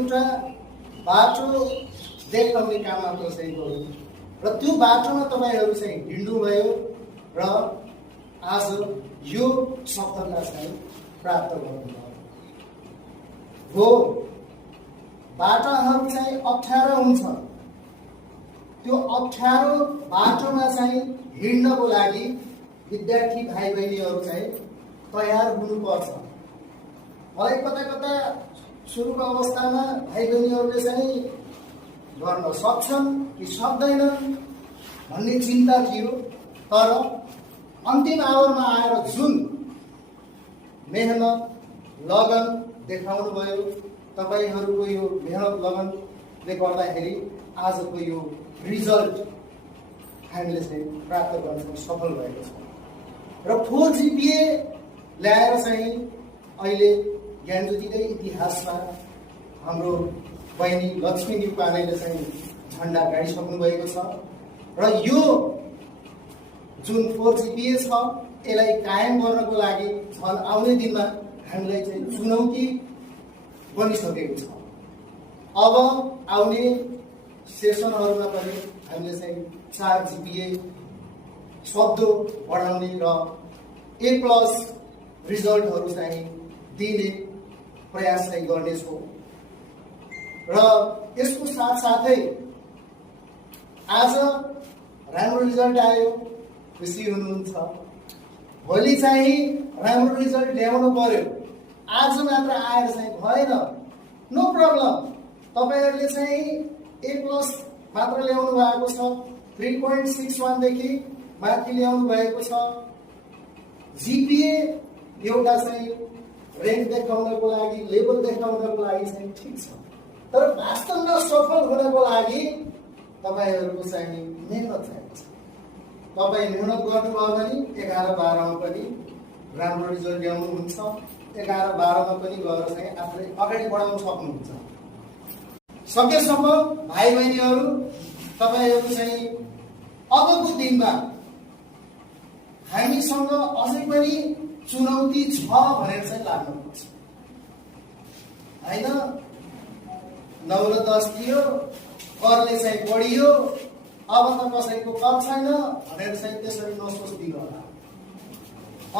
एउटा बाटो देखाउने काम मात्र चाहिँ गर्नु र त्यो बाटोमा तपाईँहरू चाहिँ हिँड्नुभयो र आज यो सफलता चाहिँ प्राप्त गर्नुभयो। हो बाटाहरू चाहिँ अप्ठ्यारो हुन्छ, त्यो अप्ठ्यारो बाटोमा चाहिँ हिँड्नको लागि विद्यार्थी भाइ बहिनीहरू चाहिँ तयार हुनुपर्छ। मलाई कता कता सुरुको अवस्थामा भाइ बहिनीहरूले चाहिँ गर्न सक्छन् कि सक्दैनन् भन्ने चिन्ता थियो, तर अन्तिम आवरमा आएर जुन मेहनत लगन देखाउनु भयो तपाईहरूको यो मेहनत लगनले गर्दाखेरि आजको यो रिजल्ट हामीले चाहिँ प्राप्त गर्न सफल भएको छ र 4 GPA ल्याएर चाहिँ अहिले ज्ञानज्योतिकै इतिहासमा हाम्रो बहिनी लक्ष्मी न्युपानेले चाहिँ झन्डा गाडिसक्नु भएको छ र यो जुन 4 GPA छ यसलाई कायम गर्नको लागि झन् आउने दिनमा हामीलाई चाहिँ चुनौती बनिसकेको छ। अब आउने सेसनहरूमा पनि हामीले चाहिँ 4 GPA सक्दो बढाउने र A+ रिजल्टहरू चाहिँ दिने प्रयास चाहिँ गर्नेछौँ र यसको साथसाथै आज राम्रो रिजल्ट आयो, खुसी हुनुहुन्छ, भोलि चाहिँ राम्रो रिजल्ट ल्याउनु पर्यो। आज मात्र आएर चाहिँ भएन, नो प्रब्लम। तपाईहरूले चाहिँ A+ मात्र ल्याउनु भएको छ, 3.61 देखि माथि ल्याउनु भएको छ। GPA एउटा चाहिँ र्याङ्क देखाउनको लागि, लेभल देखाउनको लागि चाहिँ ठिक छ, तर वास्तवमा सफल हुनको लागि तपाईहरूको चाहिँ मेहनत चाहिन्छ। तपाईँ मेहनत गर्नुभयो भने 11-12 मा पनि राम्रो रिजल्ट ल्याउनुहुन्छ, 11-12 मा पनि गएर चाहिँ आफूले अगाडि बढाउन सक्नुहुन्छ। सकेसम्म भाइ बहिनीहरू तपाईहरू चाहिँ अबको दिनमा हामीसँग अझै पनि चुनौती छ भनेर चाहिँ लाग्नुपर्छ हैन। 9 र 10 थियो, करले चाहिँ बढियो, अब त कसैको कर छैन भनेर चाहिँ त्यसरी नसोच्दिनु होला।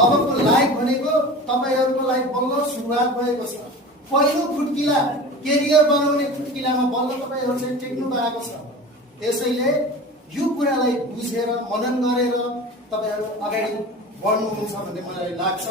अबको लाइफ भनेको तपाईहरूको लाइफ बल्ल सुरुवात भएको छ। पहिलो खुट्किला केरियर बनाउने खुट्किलामा बल्ल तपाईहरू चाहिँ टेक्नु भएको छ। त्यसैले यो कुरालाई बुझेर मनन गरेर तपाईहरू अगाडि बढ्नुहुन्छ भन्ने मलाई लाग्छ।